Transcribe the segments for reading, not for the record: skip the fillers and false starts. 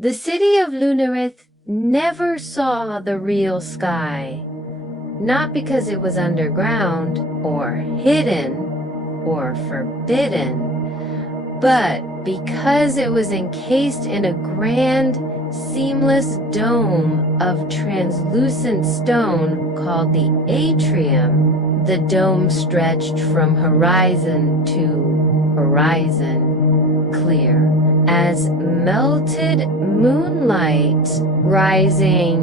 The city of Lunareth never saw the real sky, not because it was underground or hidden or forbidden, but because it was encased in a grand, seamless dome of translucent stone called the Atrium. The dome stretched from horizon to horizon, clear as melted moonlight rising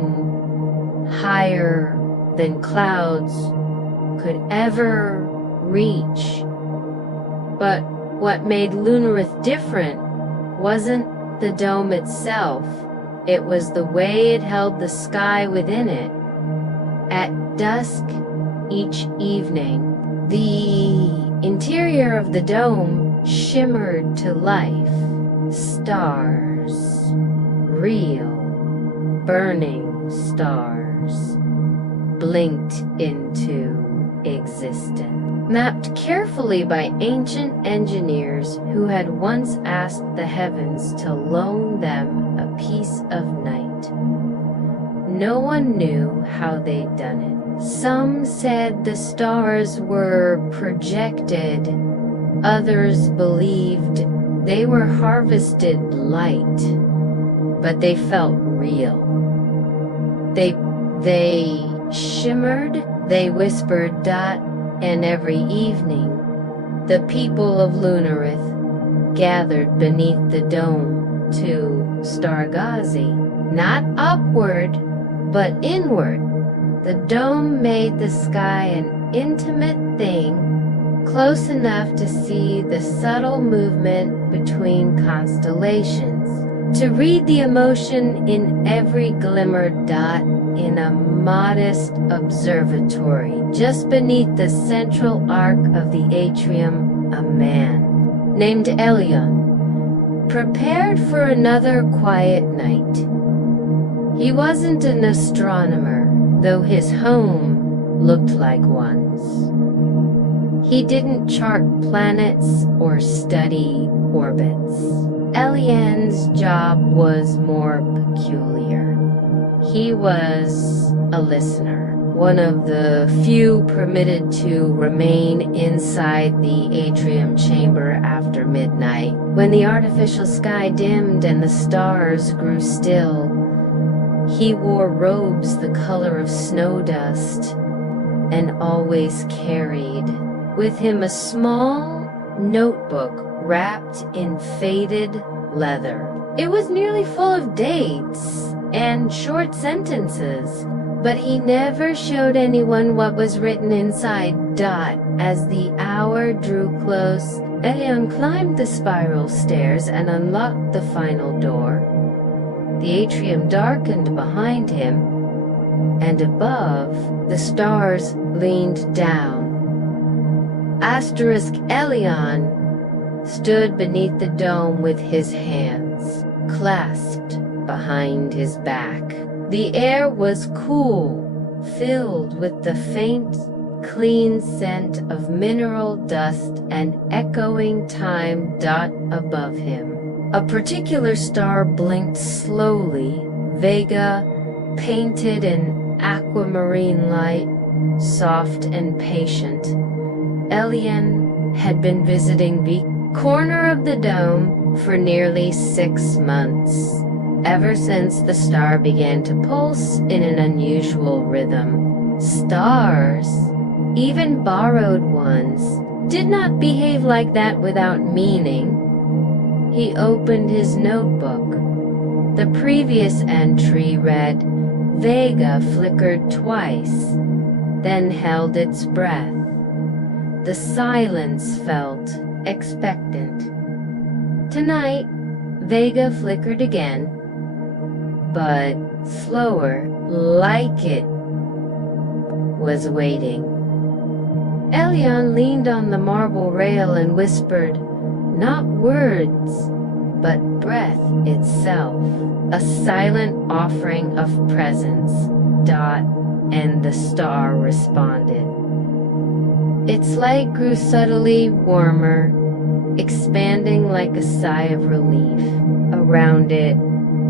higher than clouds could ever reach. But what made Lunareth different wasn't the dome itself, it was the way it held the sky within it. At dusk each evening, the interior of the dome shimmered to life. Stars, real, burning stars, blinked into existence. Mapped carefully by ancient engineers who had once asked the heavens to loan them a piece of night. No one knew how they'd done it. Some said the stars were projected, others believed they were harvested light, but they felt real. They shimmered, they whispered, and every evening, the people of Lunareth gathered beneath the dome to stargaze, not upward, but inward. The dome made the sky an intimate thing, close enough to see the subtle movement between constellations, to read the emotion in every glimmered dot. In a modest observatory just beneath the central arc of the atrium, a man named Elion prepared for another quiet night. He wasn't an astronomer, though his home looked like one's. He didn't chart planets or study orbits. Elion's job was more peculiar. He was a listener, one of the few permitted to remain inside the atrium chamber after midnight. When the artificial sky dimmed and the stars grew still, he wore robes the color of snow dust and always carried with him a small notebook wrapped in faded leather. It was nearly full of dates and short sentences, but he never showed anyone what was written inside. As the hour drew close, Elion climbed the spiral stairs and unlocked the final door. The atrium darkened behind him, and above, the stars leaned down. Elion stood beneath the dome with his hands clasped behind his back. The air was cool, filled with the faint, clean scent of mineral dust and echoing time. Above him, a particular star blinked slowly, Vega, painted in aquamarine light, soft and patient. Elion had been visiting the corner of the dome for nearly 6 months, ever since the star began to pulse in an unusual rhythm. Stars, even borrowed ones, did not behave like that without meaning. He opened his notebook. The previous entry read, "Vega flickered twice, then held its breath." The silence felt expectant. Tonight, Vega flickered again, but slower, like it was waiting. Elion leaned on the marble rail and whispered, not words, but breath itself, a silent offering of presence. And the star responded. Its light grew subtly warmer, expanding like a sigh of relief. Around it,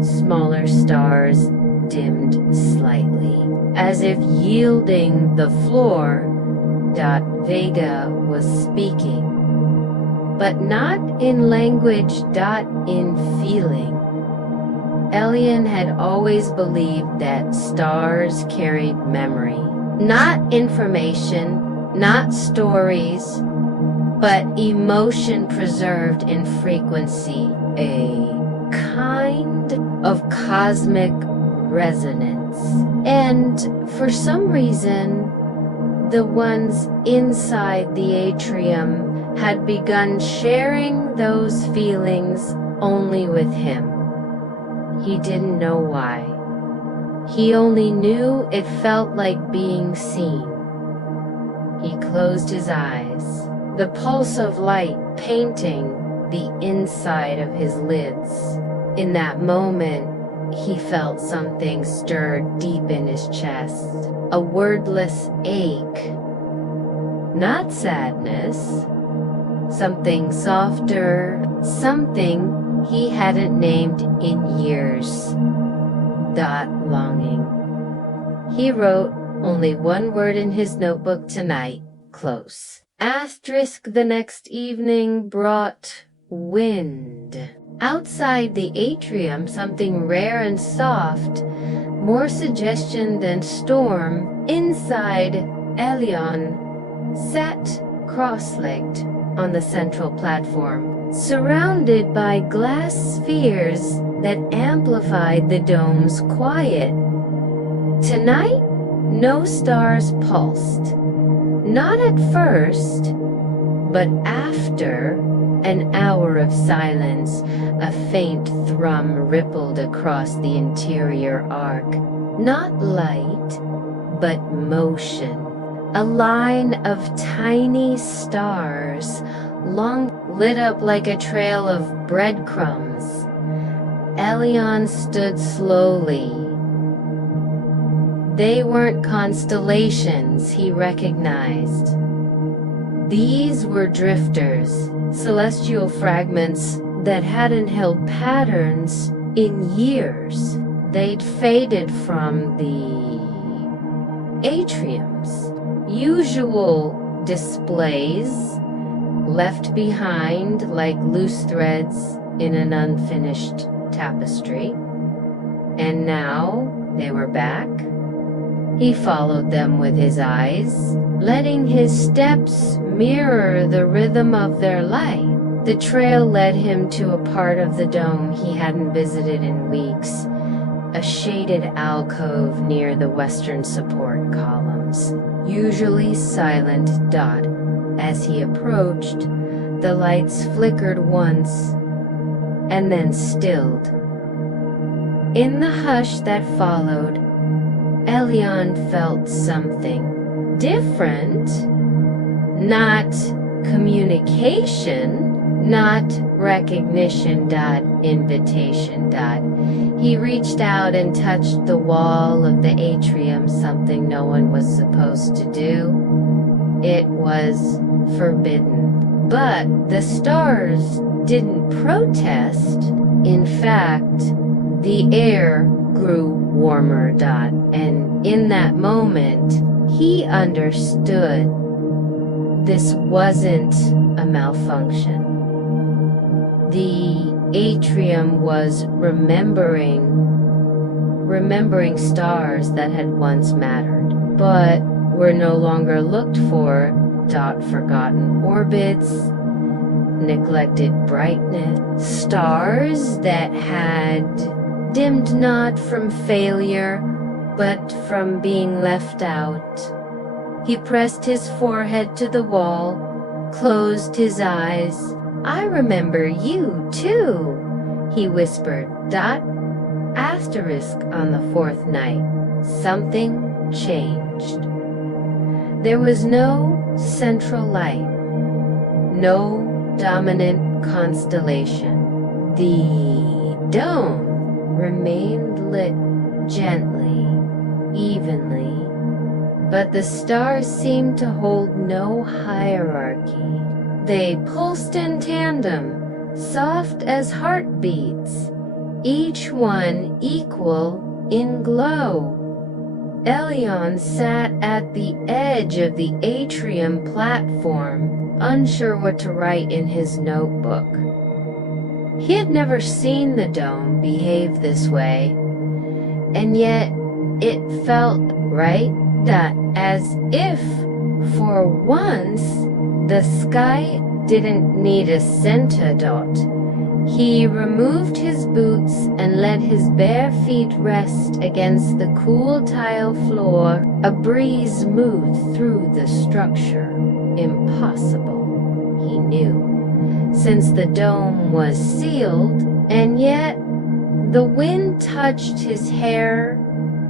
Smaller stars dimmed slightly, as if yielding the floor. Vega was speaking, but not in language. In feeling. Elion had always believed that stars carried memory, not information, not stories, but emotion preserved in frequency, a kind of cosmic resonance. And for some reason, the ones inside the atrium had begun sharing those feelings only with him. He didn't know why. He only knew it felt like being seen. He closed his eyes, the pulse of light painting the inside of his lids. In that moment, he felt something stir deep in his chest, a wordless ache. Not sadness, something softer, something he hadn't named in years. Longing. He wrote only one word in his notebook tonight: close. The next evening brought wind. Outside the atrium, something rare and soft, more suggestion than storm. Inside, Elion sat cross-legged on the central platform, surrounded by glass spheres that amplified the dome's quiet. Tonight, no stars pulsed. Not at first, but after an hour of silence, a faint thrum rippled across the interior arc. Not light, but motion. A line of tiny stars, long lit up like a trail of breadcrumbs. Elion stood slowly. They weren't constellations, he recognized. These were drifters, celestial fragments that hadn't held patterns in years. They'd faded from the atrium's usual displays, left behind like loose threads in an unfinished tapestry. And now they were back. He followed them with his eyes, letting his steps mirror the rhythm of their light. The trail led him to a part of the dome he hadn't visited in weeks, a shaded alcove near the western support columns. Usually silent. As he approached, the lights flickered once and then stilled. In the hush that followed, Elion felt something different. Not communication, not recognition. Invitation. He reached out and touched the wall of the atrium, something no one was supposed to do. It was forbidden. But the stars didn't protest. In fact, the air grew warmer. And in that moment, he understood this wasn't a malfunction. The atrium was remembering stars that had once mattered, but were no longer looked for. Forgotten orbits, neglected brightness, stars that had dimmed not from failure, but from being left out. He pressed his forehead to the wall, closed his eyes. "I remember you, too," he whispered. On the fourth night, something changed. There was no central light, no dominant constellation. The dome remained lit gently, evenly, but the stars seemed to hold no hierarchy. They pulsed in tandem, soft as heartbeats, each one equal in glow. Elion sat at the edge of the atrium platform, unsure what to write in his notebook. He had never seen the dome behave this way, and yet it felt right, as if, for once, the sky didn't need a center dot. He removed his boots and let his bare feet rest against the cool tile floor. A breeze moved through the structure. Impossible, he knew, since the dome was sealed, and yet the wind touched his hair,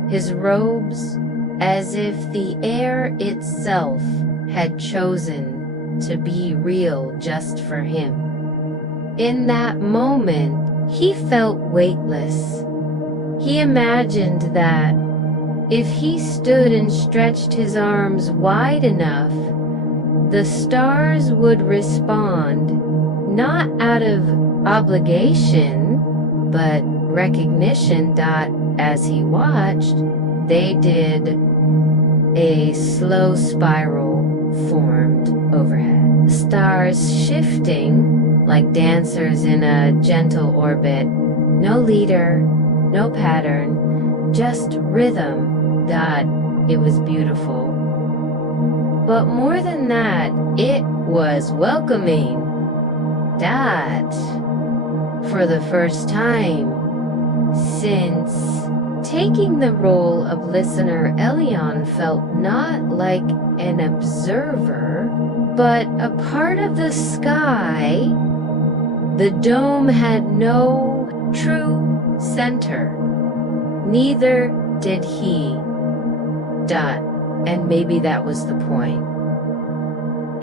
his robes, as if the air itself had chosen to be real just for him. In that moment, he felt weightless. He imagined that if he stood and stretched his arms wide enough, the stars would respond, not out of obligation, but recognition. As he watched, they did. A slow spiral formed overhead. Stars shifting like dancers in a gentle orbit. No leader, no pattern, just rhythm. It was beautiful. But more than that, it was welcoming. For the first time since taking the role of listener, Elion felt not like an observer, but a part of the sky. The dome had no true center. Neither did he. And maybe that was the point.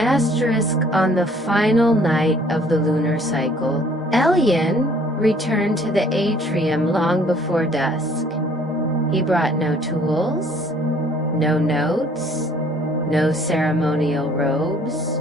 Asterisk on the final night of the lunar cycle, Elion returned to the atrium long before dusk. He brought no tools, no notes, no ceremonial robes,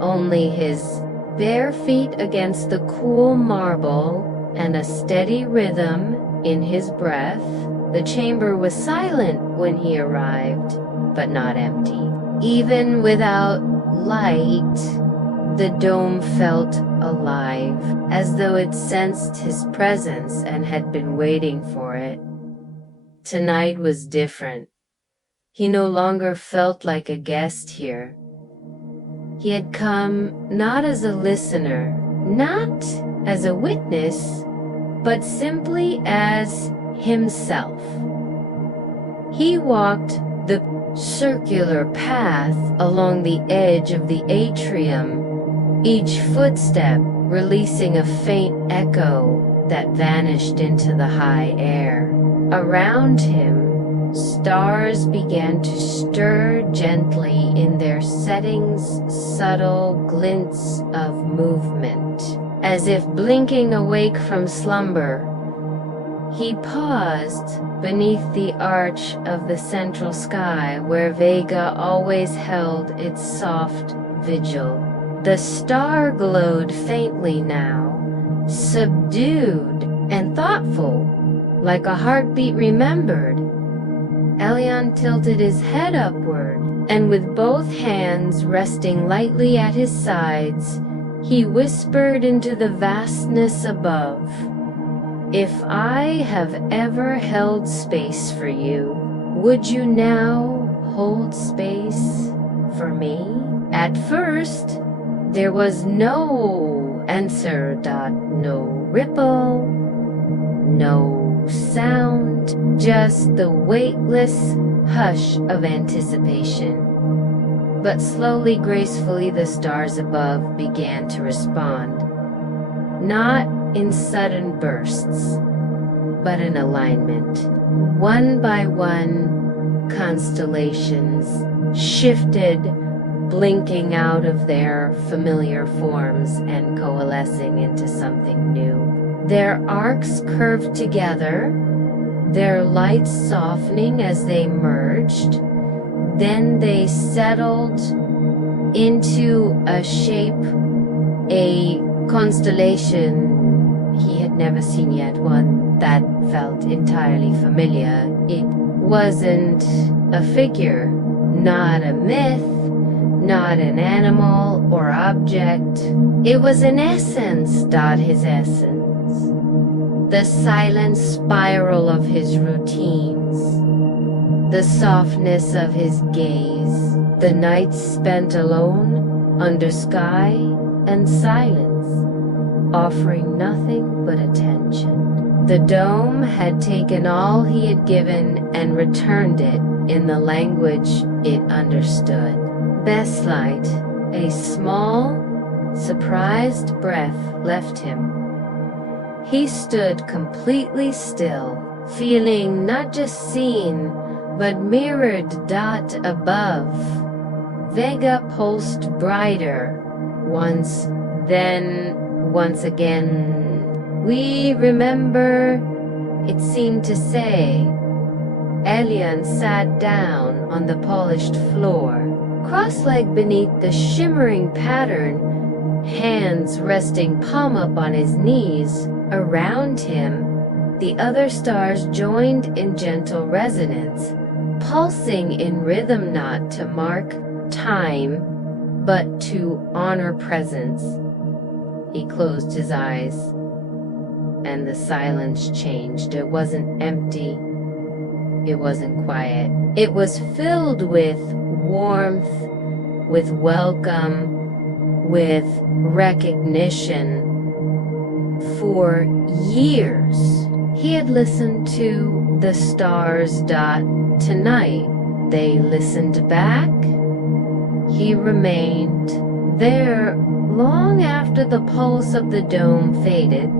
only his bare feet against the cool marble and a steady rhythm in his breath. The chamber was silent when he arrived, but not empty. Even without light, the dome felt alive, as though it sensed his presence and had been waiting for it. Tonight was different. He no longer felt like a guest here. He had come not as a listener, not as a witness, but simply as himself. He walked the circular path along the edge of the atrium, each footstep releasing a faint echo that vanished into the high air. Around him, stars began to stir gently in their settings, subtle glints of movement, as if blinking awake from slumber. He paused beneath the arch of the central sky where Vega always held its soft vigil. The star glowed faintly now, subdued and thoughtful, like a heartbeat remembered. Elion tilted his head upward, and with both hands resting lightly at his sides, he whispered into the vastness above, "If I have ever held space for you, would you now hold space for me?" At first, there was no answer. No ripple, no sound, just the weightless hush of anticipation. But slowly, gracefully, the stars above began to respond, not in sudden bursts, but in alignment. One by one, constellations shifted, blinking out of their familiar forms and coalescing into something new. Their arcs curved together, their lights softening as they merged. Then they settled into a shape, a constellation he had never seen yet one that felt entirely familiar. It wasn't a figure, not a myth, not an animal or object. It was an essence, his essence. The silent spiral of his routines, the softness of his gaze, the nights spent alone under sky and silence, offering nothing but attention. The dome had taken all he had given and returned it in the language it understood. Best light, a small, surprised breath left him. He stood completely still, feeling not just seen, but mirrored above. Vega pulsed brighter, once, then once again. We remember, it seemed to say. Elion sat down on the polished floor, cross-legged beneath the shimmering pattern, hands resting palm up on his knees. Around him, the other stars joined in gentle resonance, pulsing in rhythm not to mark time, but to honor presence. He closed his eyes, and the silence changed. It wasn't empty. It wasn't quiet. It was filled with warmth, with welcome, with recognition. For years, he had listened to the stars. Tonight, they listened back. He remained there long after the pulse of the dome faded,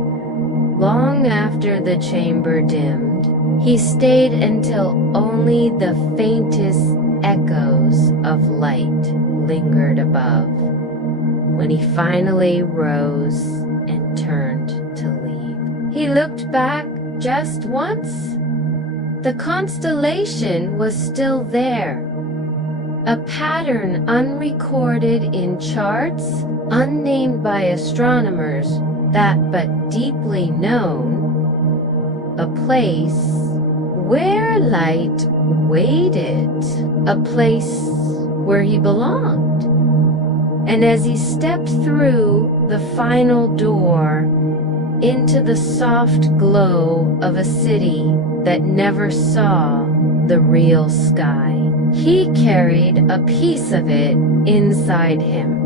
long after the chamber dimmed. He stayed until only the faintest echoes of light lingered above, when he finally rose and turned to leave. He looked back just once. The constellation was still there, a pattern unrecorded in charts, unnamed by astronomers, that but deeply known, a place where light waited, a place where he belonged. And as he stepped through the final door into the soft glow of a city that never saw the real sky, he carried a piece of it inside him.